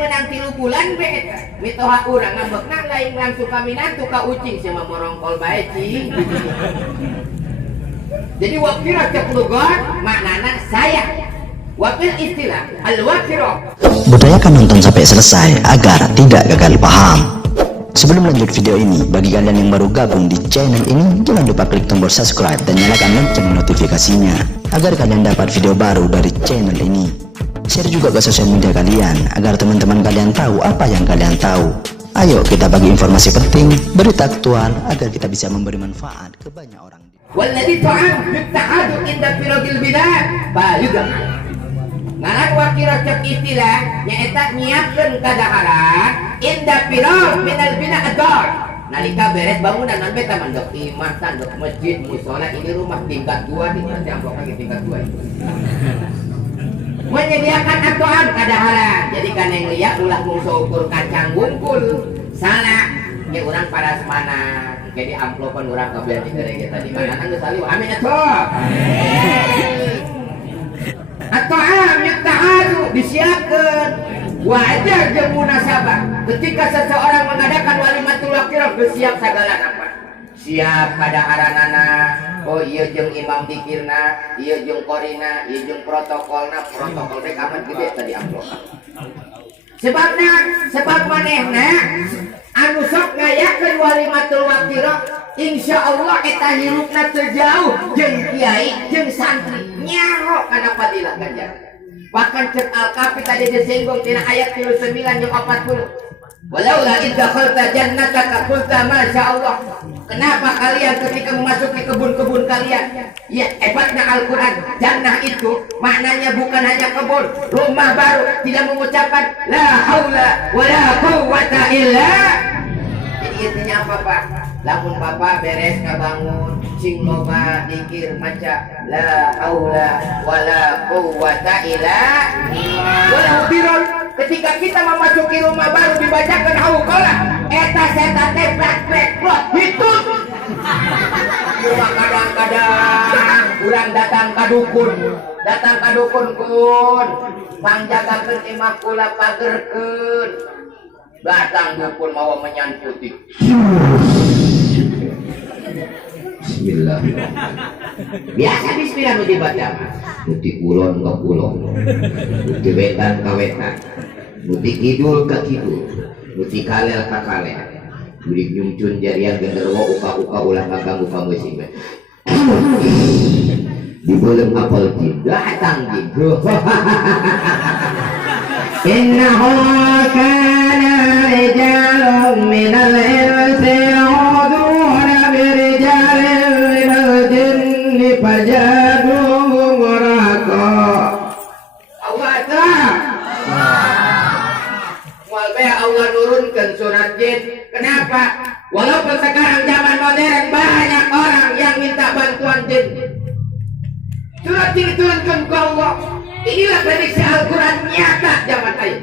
menang 3 bulan be eta. Mitoha urang ngambekna lain langsung ka minantu ka ucing sia mah morongkol bae cing. Jadi wakira cek lugat maknana saya. Wakil istilah al-wakira. Budayakan nonton sampai selesai agar tidak gagal paham. Sebelum lanjut video ini, bagi kalian yang baru gabung di channel ini, jangan lupa klik tombol subscribe dan nyalakan lonceng notifikasinya agar kalian dapat video baru dari channel ini. Share juga ke sosial media kalian agar teman-teman kalian tahu apa yang kalian tahu. Ayo kita bagi informasi penting, berita aktual agar kita bisa memberi manfaat ke banyak orang. Walladzi ta'am bitta'adud inda firagil bidah bayudan. Ngaran wakira cek istilah nyaeta nyiapkeun kadaharan inda firag minal bina adar. Nalika beres bangunan nan beta mandok imah tandok masjid mushola ini rumah tingkat 2 di nanti amplop lagi tingkat 2 itu. Menyediakan atuan kadaharan jadi kan yang lihat ulah musuh ukur kacang bungkul salah ya orang para semana jadi amplopan orang kabian di gereja tadi mana nang geus amin atuh atuan yutta'adu disiapkeun wajar jeung munasabah ketika seseorang mengadakan walimatul wakirah siap segala apa siap kadaharanana oh iya jeung imam dikirna iya jeung korina iya jeung protokol teh amat gede tadi amplop sebab manehna anu sok ngayakeun walimatul wakirah insyaallah eta hirupna teu jauh jeung kiai jeung santri nyaho kana fadilah ganjar bahkan cek al-kafi tadi disinggung tina ayat 39 jeung 40 walaula idza dakhalta jannataka qulta masyaallah. Kenapa kalian ketika memasuki kebun-kebun kalian? Ya, hebatnya Al-Quran. Jannah itu maknanya bukan hanya kebun, rumah baru. Tidak mengucapkan la haula wa la quwwata illa. Jadi intinya apa Pak? Lamun Bapak beres ngabangun, sing loba dikir maca la haula wa la quwwata illa billah. Ketika kita memasuki rumah baru dibacakan hauqalah eta setan teh plek itu cuma kadang-kadang urang datang ka dukun kun pangjagakeun imah kula pagerkeun datang dukun mawa menyan putih bismillah biasa bismillah nu dibaca putih kulon ka kulon putih wetan ka wetan putih kidul ka kidul putih kalel ka kalel ulik nyungcun jarian genderwo uka-uka ulah ngaganggu ka musim di belum apel jin datang jin innahu kana rijalun minal insi uduna birijalin minal jinni fajaduhum raqa Allah Allah nurunkan surat jin. Kenapa? Walaupun sekarang zaman modern banyak orang yang minta bantuan jin. Surat jin diturunkan ke Allah. Inilah prediksi Al-Quran nyata zaman ayat.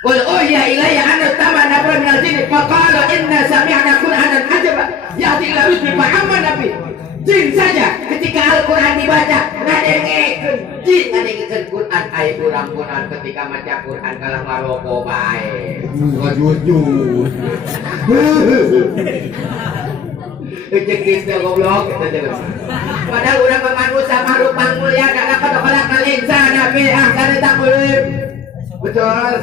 Qul uhiya ilayya anna tama nafra minal jinni faqala inna sami'na qur'anan ajaba yahdi ila rusdi fa'amanna bihi. Jin saja ketika Al-Quran dibaca ngadengekeun jin ngadengekeun Quran aya urang-urang ketika maca Quran kalah maroko bae ngajujur cek kitu goblok padahal urang manusia makhluk mulia kada kada kalinsan nabi kada takulib betul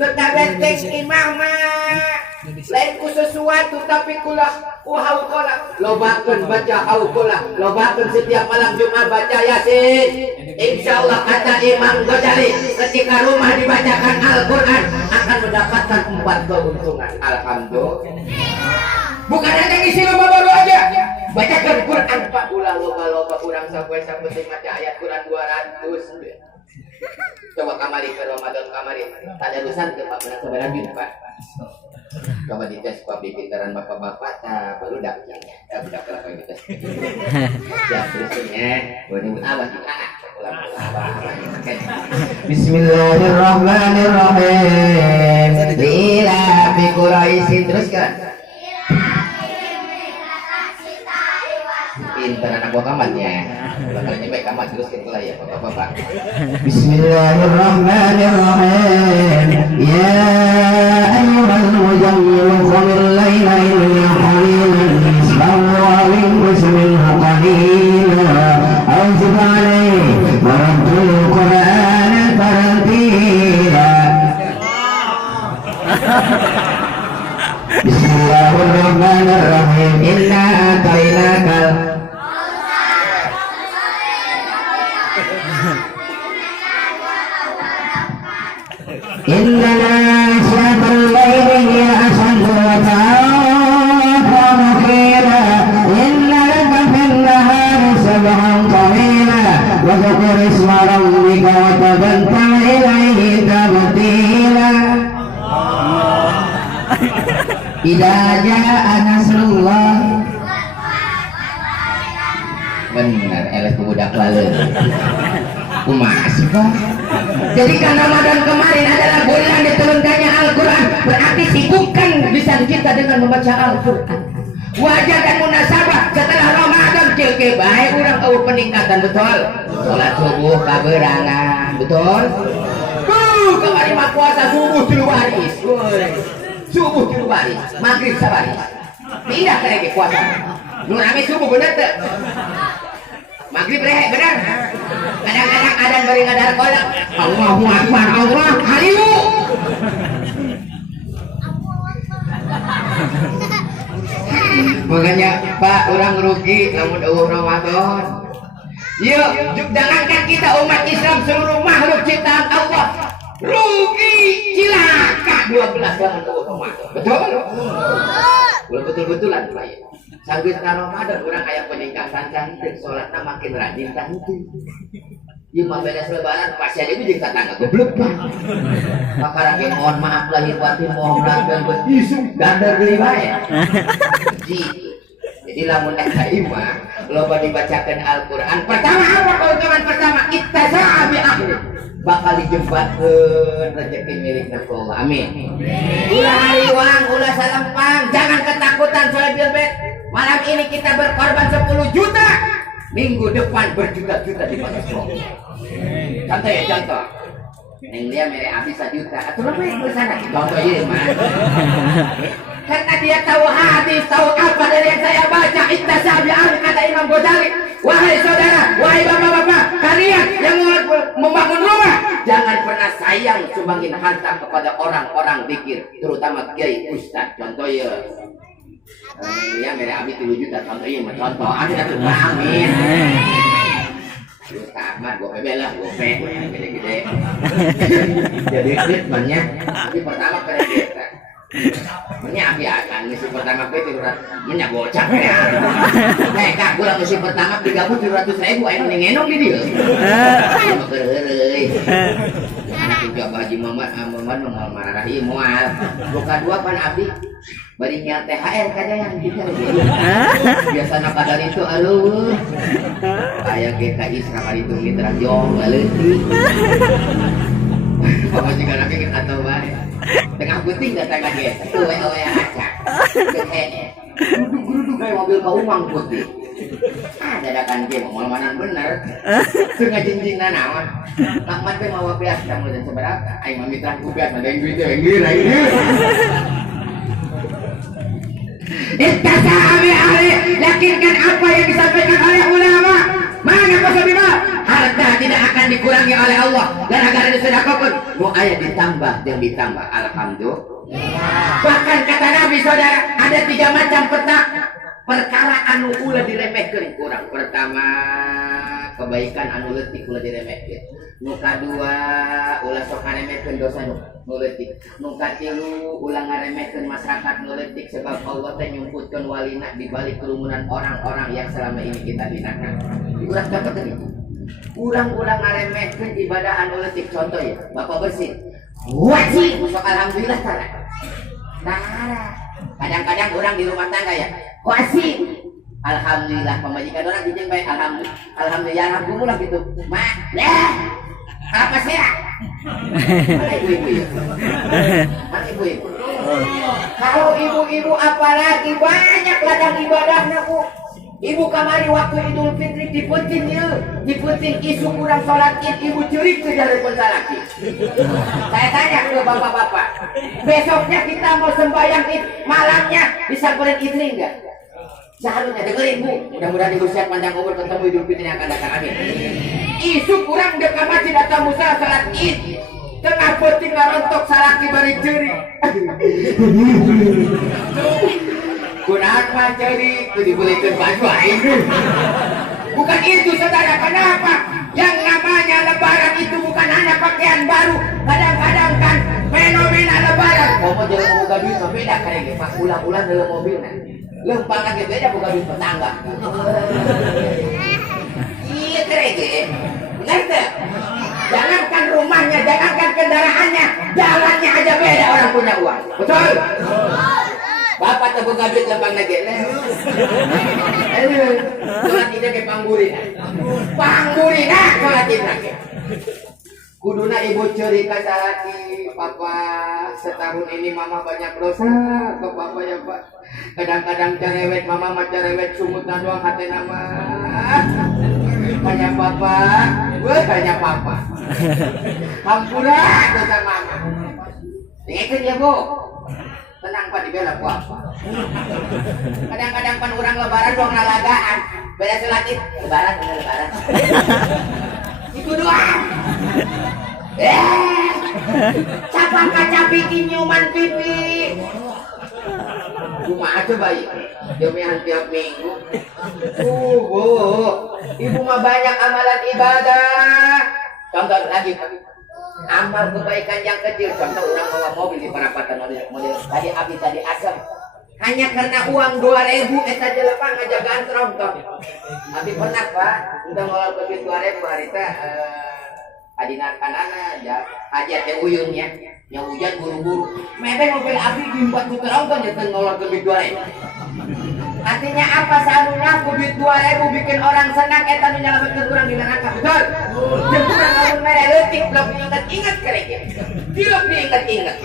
Ngetabenteng imam lain ku sesuatu tapi kulah hauqalah lobakeun baca hauqalah lobakeun setiap malam Jumat baca Yasin insyaallah kata Imam Ghazali ketika rumah dibacakan Al-Quran akan mendapatkan 4 keuntungan. Alhamdulillah bukan hanya isi loba baru aja bacakan Quran Pak ulah loba-loba urang sapoe-sapoe maca ayat Quran 200 coba kamari ke Ramadan kamari tak ada urusan ke Pak benar sabaran Pak coba dites Pak pintaran bapak-bapak tak baru dak ya budak kelapa gitu ya terusnya boleh awas Bismillahirrahmanirrahim bila bi Quraisy teruskan pintar anak gua kamatnya bakal nyampe kamar sama terus kita ya Bapak-bapak. Bismillahirrahmanirrahim. Ya ayyuhal muzammil qumil laila illa qalilan nisfahu aw inqus minhu qalila aw zid alayhi wa rattil qur'ana tartila. Bismillahirrahmanirrahim. Inna atainakal Inna nasyatal layli hiya ashaddu wata'an wa qila inna laka fil nahari sabhan tawila wa dhkur isma rabbika wa tabattal ilayhi tabtila. Idza jaa nasrullah. Benar, elek budak lalu. Kumaha sih Pak? Jadi karena Ramadan kemarin adalah bulan diturunkannya Al-Quran, berarti sibukkan lisan kita dengan membaca Al-Quran. Wajah dan munasabah setelah Ramadan cilke baik orang peningkatan, betul. Sholat subuh kaberangan, betul. Kemarin mah puasa subuh 3 baris. Subuh 3 baris, maghrib sabaris. Pindah ke lagi puasa. Nu rame subuh bener tuh. Maghrib rehe bener. Kadang-kadang adan beri ngadar kolak. Allahu Akbar, Allah halimu. Makanya Pak, orang rugi namun Ramadan. Yuk, jangankan kita umat Islam, seluruh makhluk ciptaan Allah rugi cilaka 12 namun Ramadan. Betul? Betul-betulan Pak ya. Sambil Ramadan orang kayak peningkatan cantik, sholatnya makin rajin cantik. Ieu mah beres lebaran pas aja itu jeung tetangga goblok Pak. Makara ge mohon maaf lahir batin, mohon ragan beut isu gandar deui bae. Jadi lamun eta imah loba dibacakeun Al-Qur'an. Pertama apa keutamaan pertama? Ittasa'a bi akhir. Bakal dijembatkeun rezeki milikna ku Allah. Amin. Ulah hariwang, ulah salempang, jangan ketakutan soal bilbet. Malam ini kita berkorban 10 juta. Minggu depan berjuta-juta di batas Allah. Contoh ya, contoh. Neng dia mere habis 1 juta. Atau lebih ke sana. Contoh ya, Mas. Karena dia tahu hadis, tahu apa dari yang saya baca. Ittasabi kata Imam Ghazali. Wahai saudara, wahai bapak-bapak, kalian yang membangun rumah, jangan pernah sayang sumbangin harta kepada orang-orang zikir, terutama kiai ustaz. Contoh ya. Ya mere abis 3 juta contoh iya contoh ada tuh amin. Lu tamat gua lah gua gede-gede. Jadi treatmentnya tapi pertama kredit. Nya abi akan misi pertama itu nya gocap ya. Kak gua misi pertama 300.000 aya ngenong di dieu. Heureuy. Juga Haji Muhammad mararahi moal. Buka 2 pan abdi bari nya THR kajayan kita biasana kadar itu aluh aya GKI sakali itu mitra jong leutik apa juga lagi atau bae tengah putih enggak tengah ge tuh we acak duduk kayak mobil kaumang putih dadakan ge momal-manan bener tengah jinjingna naon lakmat teh mawa beas kamu dan seberapa aing mah mitra ku beas ada yang duit yang gira Ittasabi ahli, yakinkan apa yang disampaikan oleh ulama. Mana posibel? Harta tidak akan dikurangi oleh Allah. Gara-gara disedekahkan, mau ayat ditambah dan ditambah. Alhamdulillah. Bahkan kata Nabi saudara, ada 3 macam perkara anu ulah diremehkeun kurang. Pertama, kebaikan anu leutik ulah diremehkeun. Nu kadua ulah sok ngaremehkeun dosa nu leutik. Nu katilu ulah ngaremehkeun masyarakat nu leutik sebab Allah teh nyumputkeun walina di balik kerumunan orang-orang yang selama ini kita hinakan. Ulah dapat itu. Ulang-ulang ngaremehkeun ibadah anu leutik contoh ya, Bapak bersih. Wajib sok alhamdulillah tara. Tara. Kadang-kadang orang di rumah tangga ya, wajib. Alhamdulillah pemajikan orang dijeng baik alhamdulillah alhamdulillah gitu. Mak, apa sih ya? Mana ibu-ibu ya? Mana ibu-ibu? Kalau ibu-ibu apalagi banyak ladang ibadahnya Bu. Ibu kamari waktu Idul Fitri diputin ya, diputin isu kurang sholat id, ibu curi ke dari salaki. Saya tanya ke bapak-bapak, besoknya kita mau sembahyang id, malamnya disamperin idli enggak? Seharusnya dengerin bu, mudah-mudahan ibu sehat panjang umur ketemu Idul Fitri yang akan datang, amin. Isu kurang dekat masjid datang musola sholat id, tengah puting ngarontok salaki bari curi. Gunaan mah ceri itu dibelikan baju ini. Bukan itu saudara, kenapa? Yang namanya lebaran itu bukan hanya pakaian baru. Kadang-kadang kan fenomena lebaran. Mau jalan mau duit mah beda kayak pas ulang-ulang dalam mobil nanti. Lempang aja beda buka duit tetangga. Iya keren ngerti? Jangankan rumahnya, jangankan kendaraannya, jalannya aja beda orang punya uang. Betul? Bapak tebuk duit lempang lagi. Aduh, sholat ini ke pangburina. Pangburina sholat ini lagi. Kuduna ibu cerita salaki, papa setahun ini mama banyak dosa ke papa ya pak. Kadang-kadang cerewet mama mah cerewet sumut doang hati nama. Tanya papa, tanya papa. Hampura dosa mama. Ingatkan ya bu. Tenang pak dibela apa? Kadang-kadang pan orang lebaran doang nalagaan. Beda sholat id, lebaran. Itu doang. Siapa kaca bikin nyuman pipi? Cuma aja bayi. Jamiah tiap minggu. Bu, ibu mah banyak amalan ibadah. Contoh lagi. Amal kebaikan yang kecil, contoh orang bawa mobil di perapatan model tadi asam hanya karena uang 2.000 saja lepas ngajak gantrong toh. Abi pernah pak udah ngolah duit 2.000 harita adina kanana ya aja teh uyunnya yang hujan buru-buru mebeng mobil abi dibuat puterong kan jadi ngolah duit 2.000. Artinya apa seharusnya duit 2.000 bikin orang senang eta nu nyalametkeun urang di neraka, betul? Jeung urang lamun mere leutik belum diingat-ingat kereke. Tilok diingat-ingat.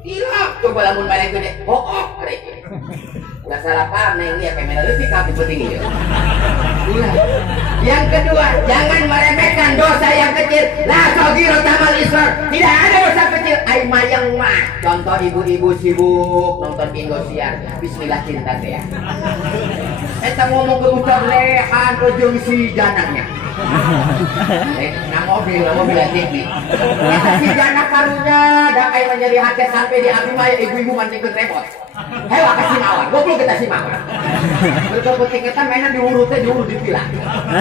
Tilok coba lamun mere gede, hook kereke. Udah salah paham neng lihat kayak mere leutik kabeh penting ieu. Yang kedua, jangan meremehkan dosa yang kecil. La saghira tamal israr. Tidak ada dosa kecil. Ai mayang mah. Contoh ibu-ibu sibuk nonton Indosiar. Bismillah cinta teh ya. Eta ngomong ke ucap lehan jeung si janangnya. Nang mobil TV. Si janak karunya da kayak menjadi hati sampai di abi mah ibu-ibu mantingkeun repot. Hewa kasih mawar, goblok kita si mawar. Berkepenting kita mainan diurut dipilah.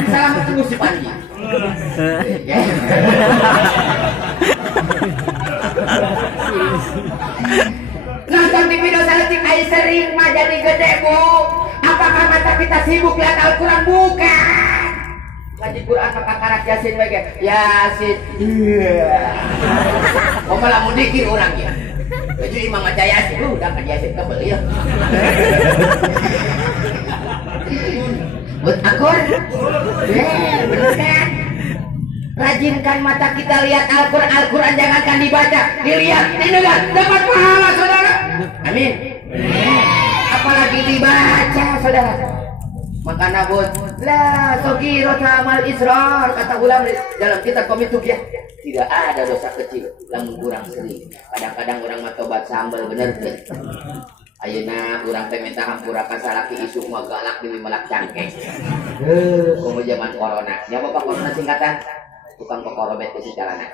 Salam tunggu si Panji. Nonton TV dosa letik ai sering mah jadi gede bu. Apakah mata kita sibuk lihat Al-Quran? Bukan. Ngaji Quran maka karak Yasin bae. Yasin. Oh malah mau dikir orangnya. Baju imam aja Yasin, udah kan Yasin kebel ya. Buat akur, bener kan? Rajinkan mata kita lihat Al-Quran, Al-Quran jangankan dibaca, dilihat, didengar, dapat pahala saudara. Amin. Apalagi dibaca saudara. Maka nabut, la saghira tamal israr, kata ulama dalam kitab Komitub ya. Tidak ada dosa kecil, lamun kurang sering. Kadang-kadang orang mah tobat sambal bener kan. Ayeuna urang teh minta hampura ka salaki isuk mah galak deui melak cangkeng. Komo zaman corona. Ya Bapak corona singkatan tukang kokorobet si calana.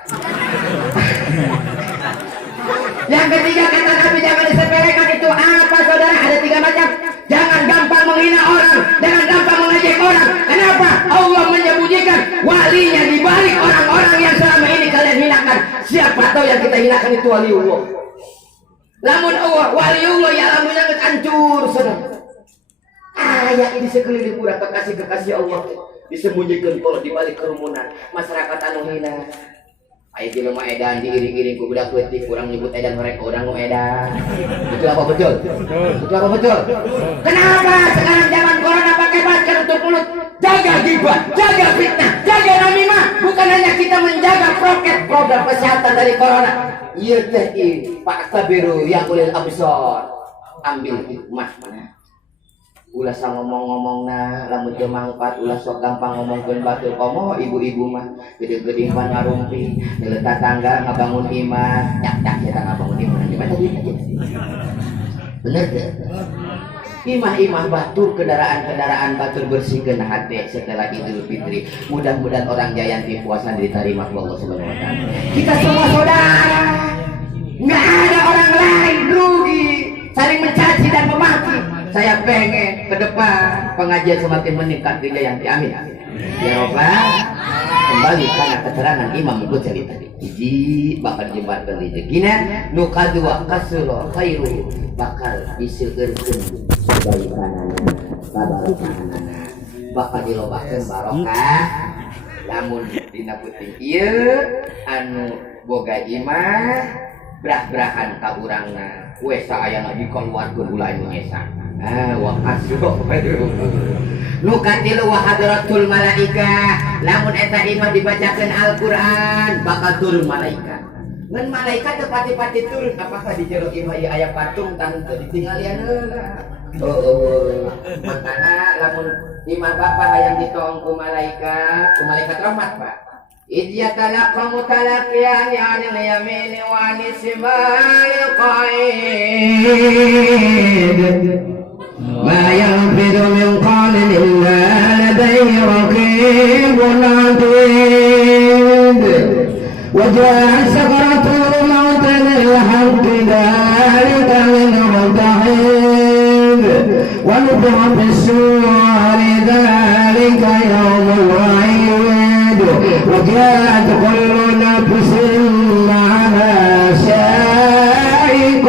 Yang ketiga kata Nabi jangan disepelekan itu apa saudara? Ada 3 macam. Jangan gampang menghina orang, jangan gampang mengejek orang. Kenapa? Allah menyembunyikan walinya di balik orang-orang yang selama ini kalian hinakan. Siapa tahu yang kita hinakan itu waliullah. Lamun Allah waliullah ya lamunnya geus hancur saudara. Ayat ini sekeliling urang kekasih-kekasih Allah disembunyikan kalau di balik kerumunan masyarakat anu hina. Ayo jelema edan diiring-iring ku budak leutik urang nyebut edan mereka urang nu edan. Itu apa betul? Itu apa betul? Kenapa sekarang zaman corona pakai masker untuk mulut? Jaga gibah, jaga fitnah, jaga namimah. Bukan hanya kita menjaga prokes program kesehatan dari corona. Iya teh Pak Kabiru yang ulil absar. Ambil hikmah mana? ulah ngomong-ngomong lamun teu mangpat ulah sok gampang ngomongkeun batur komo ibu-ibu mah gede-gede pan ngarumpi nilai tetangga ngabangun iman dak kita ngabangun iman di mana tadi bener deh imah-imah batur kendaraan batur bersihkeun hati setelah Idul Fitri mudah-mudahan orang Jayanti puasa diterima Allah Subhanahu wa taala kita semua saudara nggak ada orang lain rugi saling mencaci dan memaki. Saya pengen ke depan pengajian semakin meningkat di Jayanti. Amin. Ya Robbal. Kembali karena keterangan Imam Ghazali tadi. Hiji bakal dijembatkeun rezekina, nu kadua kasuro khairu bakal diseukeurkeun kebaikanana, kabarokahanana. Bakal dilobakeun barokah. Lamun dina peuting ieu anu boga imah brah-brahan ka urangna. Wes saayana dikeluarkeun ulah anu nyesa. Wa kasro nu katilu wa hadratul malaikah lamun eta imah dibacakeun Al-Qur'an bakal turun malaikat ngan malaikat teu pati-pati turun apakah di jero imah ieu aya patung tanu teu ditinggalian heula makana lamun imah bapak hayang ditong ku malaikat rahmat Pak Idyatalaqa mutalaqiyan yanil yamini wa nismalil qaid ما يلفظ من قول إلا لديه رقيب عتيد وجاء سكرة الموت بالحق ذلك من مرتحب ونفخ في الصور ذلك يوم الوعيد وجاءت كل نفس معها سائق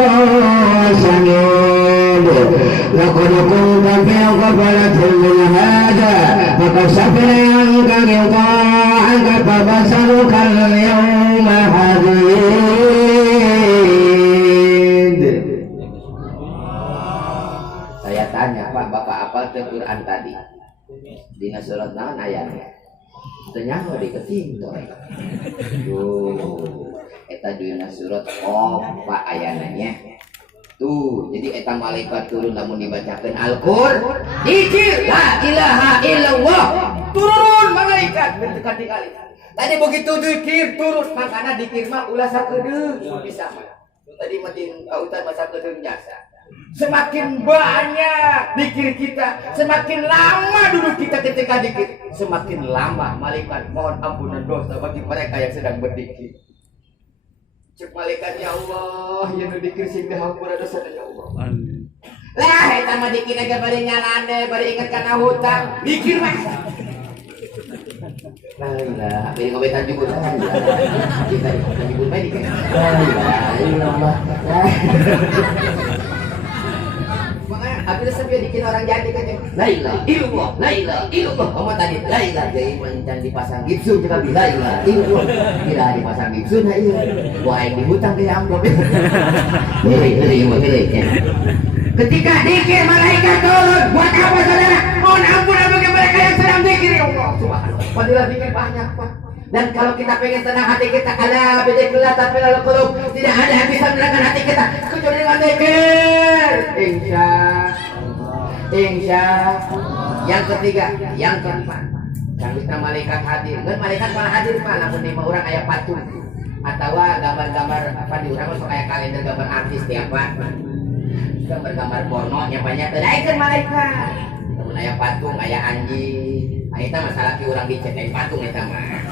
وشهيد لقد كنت في غفلة من هذا فكشفنا عنك غطاءك فبصرك اليوم حديد. Saya tanya Pak, Bapak apa Quran tadi? Dina surat naon ayatnya? Ternyata diketinto. Eta dina surat Pak ayananya. Tuh, jadi eta malaikat turun lamun dibacakeun Al-Qur'an. Dikir la ilaha illallah. Turun malaikat berdekat kali. Tadi begitu dikir turun, makana dikir mah ulah sakedeung bisa mah. Tadi matin kautan masa kedeung jasa. Semakin banyak dikir kita, semakin lama dulu kita ketika dikir, semakin lama malaikat mohon ampunan dosa bagi mereka yang sedang berdikir. Cek malaikat ya Allah, yang dikir sing dihampura dosa ya Allah. Lah eta mah dikir ge bari nyanande, bari inget kana hutang, dikir mah. Lah, bari ngobetan jukut kan. Kita jukut bae dikir. Allah. Apabila sampai bikin orang jadi kan la ilaha illallah, la ilaha illallah. Kamu tadi la ilaha jadi mencan dipasang gipsun juga la ilaha illallah. Tidak dipasang gipsun nah iya. Wah ini hutang ke amplop. Hei. Ketika dikir malaikat turun, buat apa saudara? Mohon ampun bagi mereka yang sedang dikir ya Allah. Subhanallah. Fadilah dikir banyak Pak. Dan kalau kita pengen tenang hati kita ada bidiklah tapi lalu qulub tidak ada yang bisa menenangkan hati kita kecuali dengan zikir. Insya. Yang ketiga, yang keempat. Yang bisa malaikat hadir. Dan malaikat malah hadir Pak lamun 5 orang aya patung atau gambar-gambar apa di urang sok aya kalender gambar artis tiap Pak. Gambar-gambar porno nya banyak teu malaikat. Lamun aya patung, aya anjing. Eta masalah ki urang dicetek patung eta mah.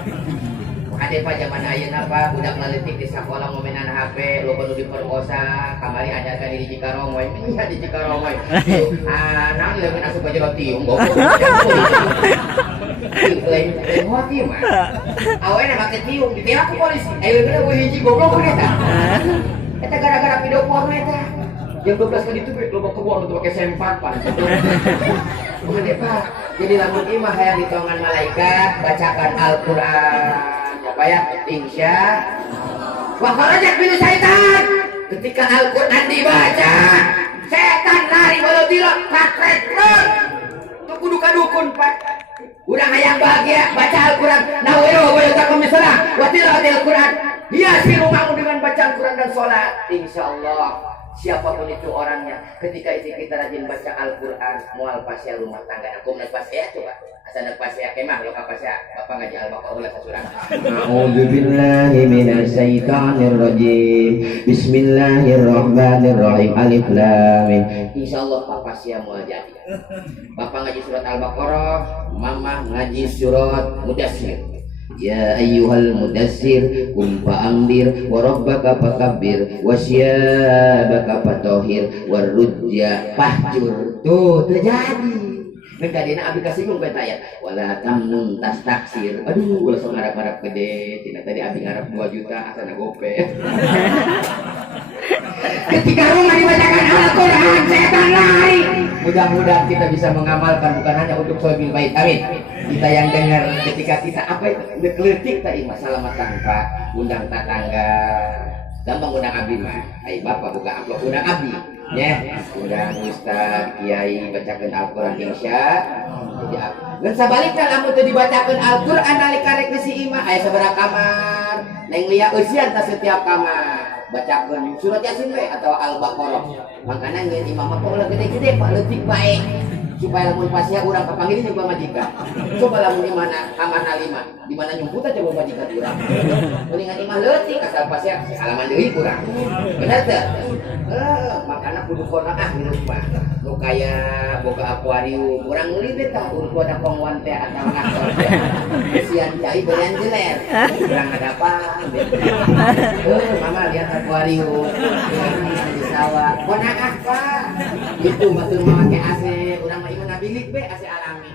Ade pa zaman ayeuna apa budak leutik di sakola ngomenan HP, loba nu diperkosa, kamari ajarkan diri Cikaromoy. Nya di Cikaromoy. Naon leukeun asup ka jero tiung goblok. Lain hoki mah. Awena make tiung ditembak ku polisi. Leukeun ku hiji goblok eta. Eta gara-gara video porno eta. Yang 12 kali itu loba kebon untuk pakai sempat Pak. Kemudian Pak, jadi lamun imah yang ditongan malaikat bacakan Al-Qur'an. Apa ya? Insya. Wa kharajat min syaitan. Ketika Al-Qur'an dibaca, setan lari walau tidak katret. Tuh kudu kadukun Pak. Urang hayang bahagia baca Al-Qur'an. Nawiru wa yatakum misalah wa tilaatil Qur'an. Hiasi rumahmu dengan baca Al-Qur'an dan sholat. akhirat. Insya Allah siapapun itu orangnya, ketika itu kita rajin baca Al-Quran, mual pasya rumah tangga. Aku nak pasya coba, asal nak pasya kemah lo pasya. Bapak ngaji Al-Baqarah lah surah. A'udzubillahi minasyaitonirrajim. Bismillahirrahmanirrahim. Alif lam mim. Insyaallah Bapak pasya mual jadi. Bapak ngaji surat Al-Baqarah, Mama ngaji surat Mudassir. Ya ayyuhal mudassir kum fa'andir wa rabbaka fakabbir wa syabaka fatahhir warujja fahjur. Tuh terjadi. Mengkadina abi kasinggung beta ya. Wala tamnun tastaksir. Aduh, ulah sok ngarap-ngarap gede. Tina tadi abi ngarap 2 juta asana gope. Ketika rumah dibacakan Al-Quran, setan lari. Mudah-mudahan kita bisa mengamalkan bukan hanya untuk sobil baik. Amin. Kita yang dengar ketika kita apa itu ngekletik tadi masalah tangga, undang tetangga, gampang undang abi mah. Ai bapak buka amplop undang abi, ya. Undang ustaz, kiai bacakan Al-Quran insya. Dan sebaliknya lamun teu dibacakan Al-Quran nalika rek si imah aya sabaraha kamar, neng lia eusian ta setiap kamar. Bacakan surat Yasin we atau Al-Baqarah. Makanya ngeun imam mah ulah gede-gede Pak leutik bae. Supaya lamun pasnya urang kapanggil coba majikan. Coba lamun di mana kamar 5, di mana nyumputan coba majikan urang. Mendingan imah leutik asal pasnya salaman deui urang. Bener teu? Makana kudu konaah hirup mah. Nu kaya boga akuarium, urang meuli teh tah urang ada pongwan teh atawa ngasor teh. Sian cai beurean jeler. Urang ngadapan. Mama lihat akuarium. Di sawah. Konaah Pak. Itu batur mah make AC, urang mah ieu bilik be AC alami.